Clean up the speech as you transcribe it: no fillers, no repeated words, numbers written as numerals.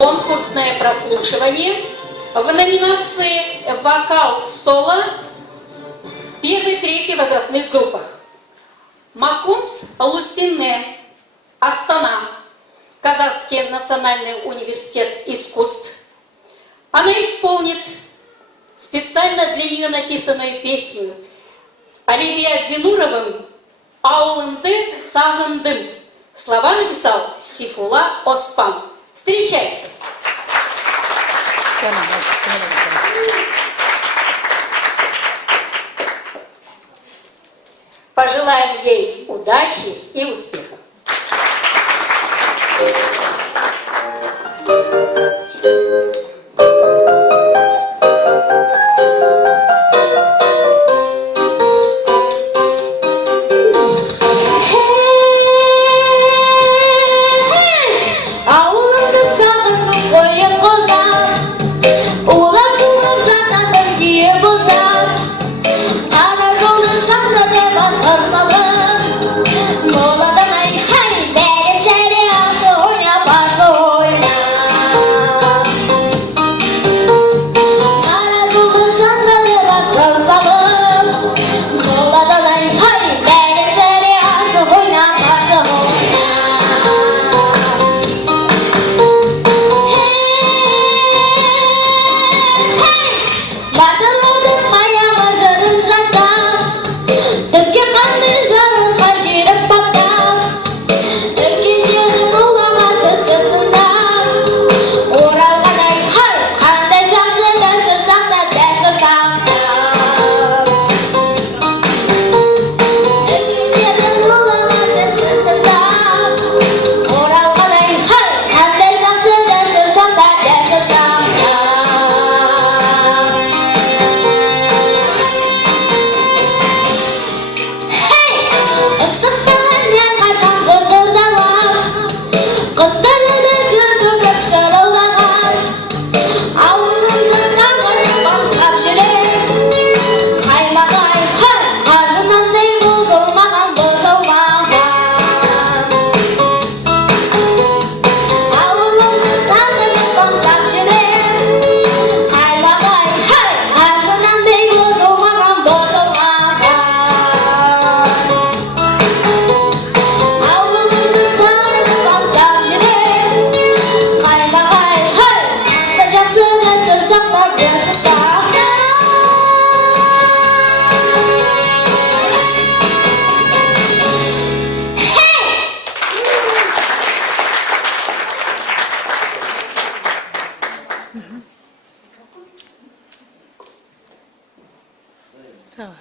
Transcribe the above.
Конкурсное прослушивание в номинации «Вокал-соло» первой-третьей возрастных группах. Макунс Лусине, Астана, Казахский национальный университет искусств. Она исполнит специально для нее написанную песню Оливия Динуровым «Ауылымды сағындым». Слова написал Сифула Оспан. Встречайте! Пожелаем ей удачи и успехов. Давай.